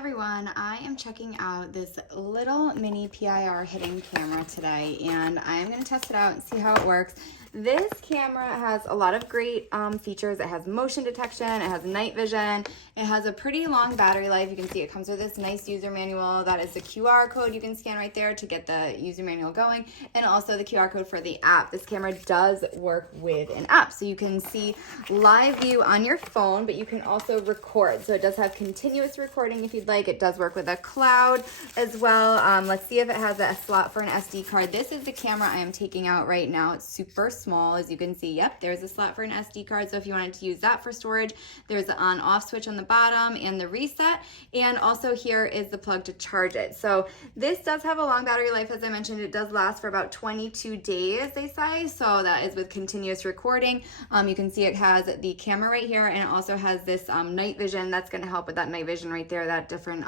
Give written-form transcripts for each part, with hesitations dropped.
everyone, I am checking out this little mini PIR hidden camera today, and I'm going to test it out and see how it works. This camera has a lot of great features. It has motion detection, it has night vision, it has a pretty long battery life. You can see it comes with this nice user manual. That is the QR code you can scan right there to get the user manual going, and also the QR code for the app. This camera does work with an app, so you can see live view on your phone, but you can also record. So it does have continuous recording if you'd like. It does work with a cloud as well. Let's see if it has a slot for an SD card. This is the camera I am taking out right now. It's super small, as you can see. Yep, there's a slot for an SD card. So if you wanted to use that for storage, there's the on-off switch on the bottom and the reset. And also here is the plug to charge it. So this does have a long battery life. As I mentioned, it does last for about 22 days, they say. So that is with continuous recording. You can see it has the camera right here, and it also has this night vision. That's going to help with that night vision right there, that different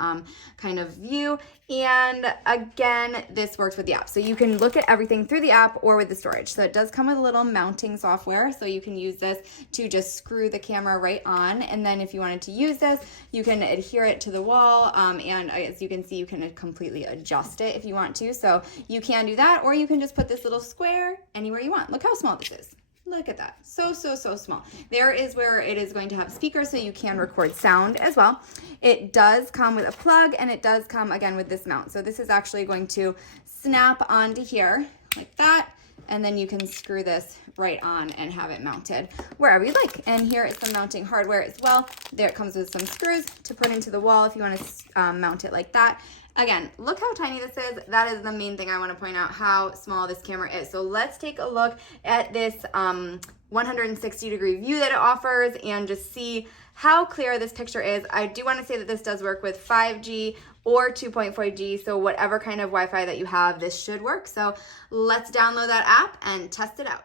kind of view. And again, this works with the app. So you can look at everything through the app or with the storage. So it does come with a little mounting software. So you can use this to just screw the camera right on. And then if you wanted to use this, you can adhere it to the wall. And as you can see, you can completely adjust it if you want to. So you can do that, or you can just put this little square anywhere you want. Look how small this is. Look at that. So small. There is where it is going to have speakers, so you can record sound as well. It does come with a plug, and it does come again with this mount. So this is actually going to snap onto here like that, and then you can screw this right on and have it mounted wherever you like. And here is some mounting hardware as well. There it comes with some screws to put into the wall if you want to mount it like that. Again, look how tiny this is. That is the main thing I want to point out, how small this camera is. So let's take a look at this 160-degree view that it offers and just see how clear this picture is. I do want to say that this does work with 5G or 2.4G, so whatever kind of Wi-Fi that you have, this should work. So let's download that app and test it out.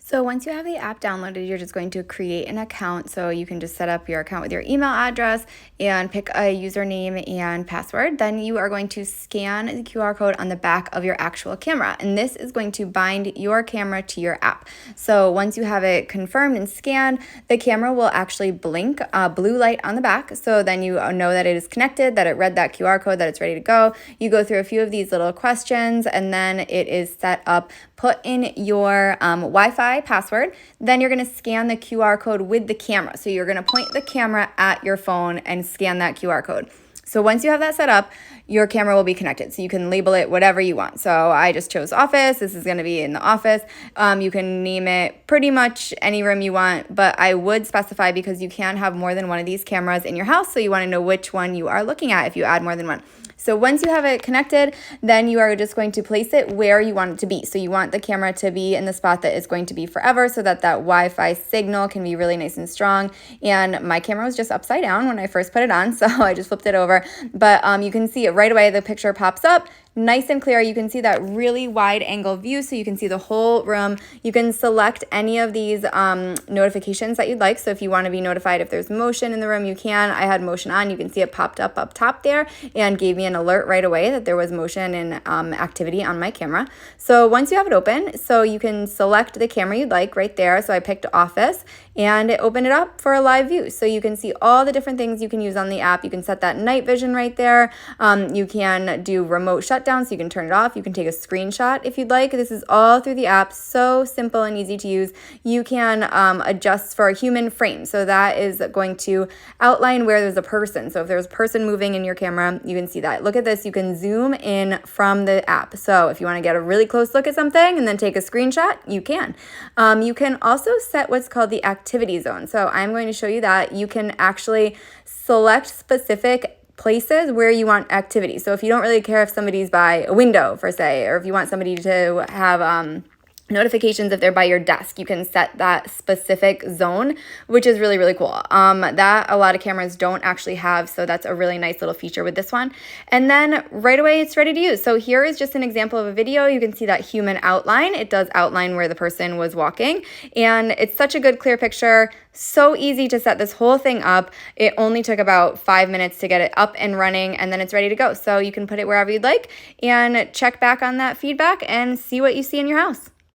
So once you have the app downloaded, you're just going to create an account. So you can just set up your account with your email address and pick a username and password. Then you are going to scan the QR code on the back of your actual camera. And this is going to bind your camera to your app. So once you have it confirmed and scanned, the camera will actually blink a blue light on the back. So then you know that it is connected, that it read that QR code, that it's ready to go. You go through a few of these little questions, and then it is set up. Put in your Wi-Fi password. Then you're going to scan the QR code with the camera. So you're going to point the camera at your phone and scan that QR code. So once you have that set up, your camera will be connected. So you can label it whatever you want. So I just chose office. This is going to be in the office. You can name it pretty much any room you want, but I would specify because you can have more than one of these cameras in your house. So you want to know which one you are looking at if you add more than one. So once you have it connected, then you are just going to place it where you want it to be. So you want the camera to be in the spot that is going to be forever, so that that Wi-Fi signal can be really nice and strong. And my camera was just upside down when I first put it on, so I just flipped it over. But you can see it right away. The picture pops up. Nice and clear. You can see that really wide angle view, so you can see the whole room. You can select any of these notifications that you'd like. So if you want to be notified if there's motion in the room, you can. I had motion on. You can see it popped up top there and gave me an alert right away that there was motion and activity on my camera. So once you have it open, so you can select the camera you'd like right there. So I picked office, and it opened it up for a live view. So you can see all the different things you can use on the app. You can set that night vision right there. You can do remote shutdown, so you can turn it off. You can take a screenshot if you'd like. This is all through the app. So simple and easy to use. You can adjust for a human frame. So that is going to outline where there's a person. So if there's a person moving in your camera, you can see that. Look at this. You can zoom in from the app. So if you want to get a really close look at something and then take a screenshot, you can. You can also set what's called the activity zone. So I'm going to show you that. You can actually select specific places where you want activity. So if you don't really care if somebody's by a window, per se, or if you want somebody to have notifications if they're by your desk, you can set that specific zone, which is really, really cool. That a lot of cameras don't actually have, so that's a really nice little feature with this one. And then right away, it's ready to use. So here is just an example of a video. You can see that human outline. It does outline where the person was walking, and it's such a good clear picture. So easy to set this whole thing up. It only took about 5 minutes to get it up and running, and then it's ready to go. So you can put it wherever you'd like and check back on that feedback and see what you see in your house.